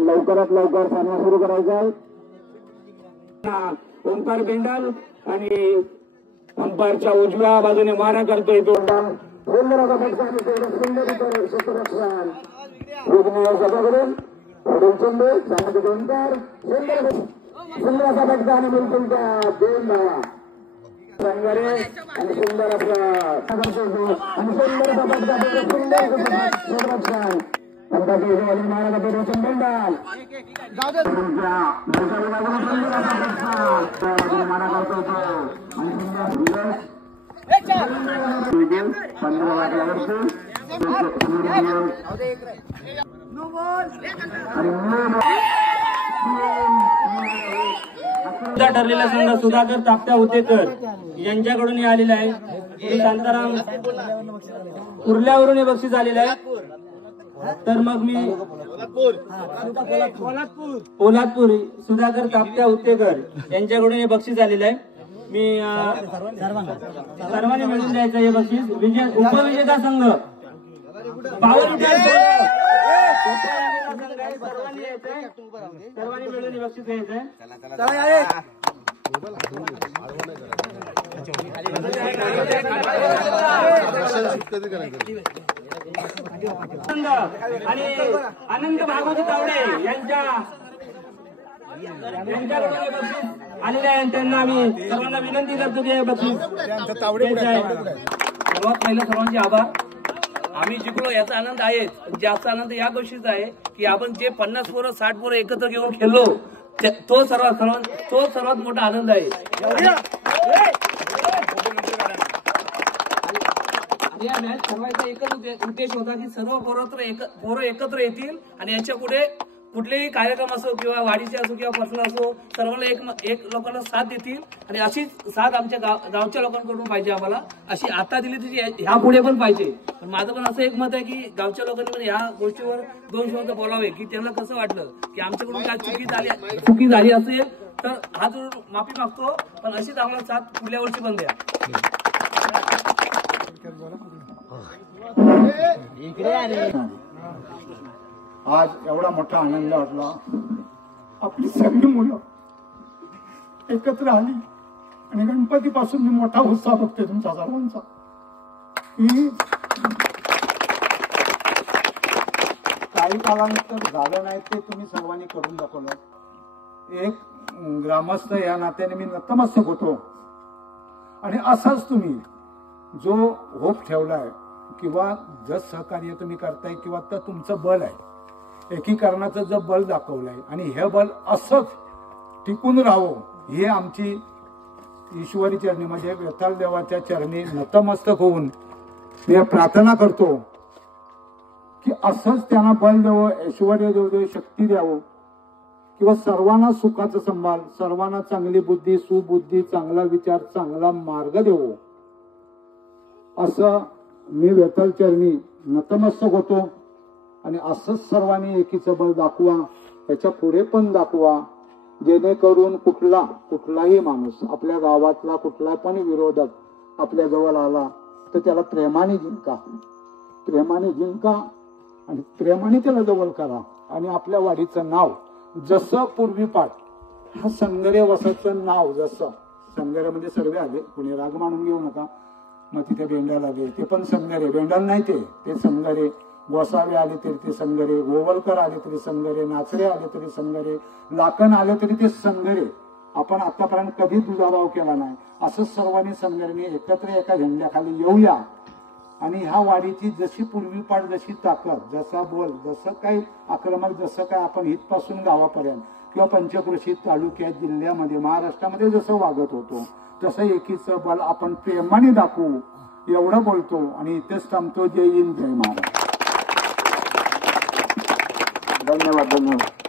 लवकरात लवकर सामना सुरू करायचा आहे. ओंकार बेंडाल आणि अंपायरच्या उजव्या बाजूने मारा करतोय तो सुंदर असा फटका आणि बिलकुल त्या दोन धावा संगारे आणि सुंदर आपला आणि सुंदर असा फटका सुंदर मारा करतो रोशन बेंडाल मारा करतो ठरलेला संघ सुधाकर ताप्त्या हुतेकर यांच्याकडून आलेला आहे. शांताराम उर्ल्यावरून हे बक्षीस आलेलं आहे. तर मग मी पोलादपूर सुधाकर ताप्त्या हुतेकर यांच्याकडून हे बक्षीस आलेलं आहे. मी सर्वांनी मिळून द्यायचं हे बक्षीस. उपविजेता संघ सर्वांनी मिळून हे बक्षीस घ्यायचंय. आणि अनंत भागवती तावडे यांच्याकडून बक्षीस आलेले आहे. त्यांना आम्ही सर्वांना विनंती करतो की बक्षीस सर्वात पहिलं सर्वांचे आभार. आम्ही जिंकलो याचा आनंद आहे. जास्त आनंद या गोष्टीचा आहे की आपण जे 50 पोरं 60 पोरं एकत्र घेऊन खेळलो तो सर्वात मोठा आनंद आहे. या मॅच ठरवायचा एकच उद्देश होता की सर्व पोरं एकत्र येतील आणि यांच्या पुढे कुठलेही कार्यक्रम असो किंवा वाढीचे असो किंवा पर्सनल असो सर्वांना एक लोकांना साथ देतील आणि अशीच साथ आमच्या गावच्या लोकांकडून पाहिजे. आम्हाला अशी आता दिली तशी ह्या पुढे पण पाहिजे. पण माझं पण असं एक मत आहे की गावच्या लोकांनी पण ह्या गोष्टीवर 2 शब्द बोलावे की त्यांना कसं वाटलं की आमच्याकडून काय चुकी झाली असेल तर हा जो माफी मागतो. पण अशीच आम्हाला साथ पुढल्या वर्षी पण द्या. आज एवढा मोठा आनंद वाटला. आपली सगळी मुलं एकत्र आली आणि गणपतीपासून मी मोठा उत्साह बघतोय तुमचा सर्वांचा. काही कालानंतर झालं नाही ते तुम्ही सर्वांनी करून दाखवलं. एक ग्रामस्थ या नात्याने मी नतमस्तक होतो. आणि असाच तुम्ही जो होप ठेवलाय किंवा जर सहकार्य तुम्ही करताय किंवा तर तुमचं बल आहे एकीकरणाचं जे बल दाखवलंय आणि हे बल असंच टिकून राहावं ही आमची ईश्वरी चरणी म्हणजे विठ्ठल देवाच्या चरणी नतमस्तक होऊन मी प्रार्थना करतो की असंच त्यांना बल द्यावं, ऐश्वर्य देऊ, शक्ती द्यावं किंवा सर्वांना सुखाचा संभाळ, सर्वांना चांगली बुद्धी, सुबुद्धी, चांगला विचार, चांगला मार्ग देवो असं मी विठ्ठल चरणी नतमस्तक होतो. आणि असंच सर्वांनी एकीचं बळ दाखवा, त्याच्या पुढे पण दाखवा, जेणेकरून कुठलाही माणूस आपल्या गावातला कुठला पण विरोधक आपल्या जवळ आला तर त्याला प्रेमाने जिंका आणि प्रेमाने त्याला जवळ करा. आणि आपल्या वाडीचं नाव जसं पूर्वीपाठ हा संगरे वसाचं नाव जसं संगरे म्हणजे सर्व आले, कुणी राग मानून घेऊ नका. मग तिथे बेंडाल आले ते पण संगरे, बेंडाल नाही ते संगरे. गोसावे आले तरी ते संगरे, गोवलकर आले तरी संगरे, नाचरे आले तरी संगरे, लाकण आले तरी ते संगरे. आपण आतापर्यंत कधी दुजाभाव केला नाही. असंच सर्वांनी संघटने एकत्र एका झेंड्याखाली येऊया आणि ह्या वाडीची जशी पूर्वीपाठ जशी ताकद, जसा बोल, जसं काही आक्रमक, जसं काय आपण इथपासून गावापर्यंत किंवा पंचक्रोशीत तालुक्यात जिल्ह्यामध्ये महाराष्ट्रामध्ये जसं वागत होतो तसं एकीचं बल आपण प्रेमाने दाखवू एवढं बोलतो आणि इथेच थांबतो. जय हिंद, जय महाराज. धन्यवाद.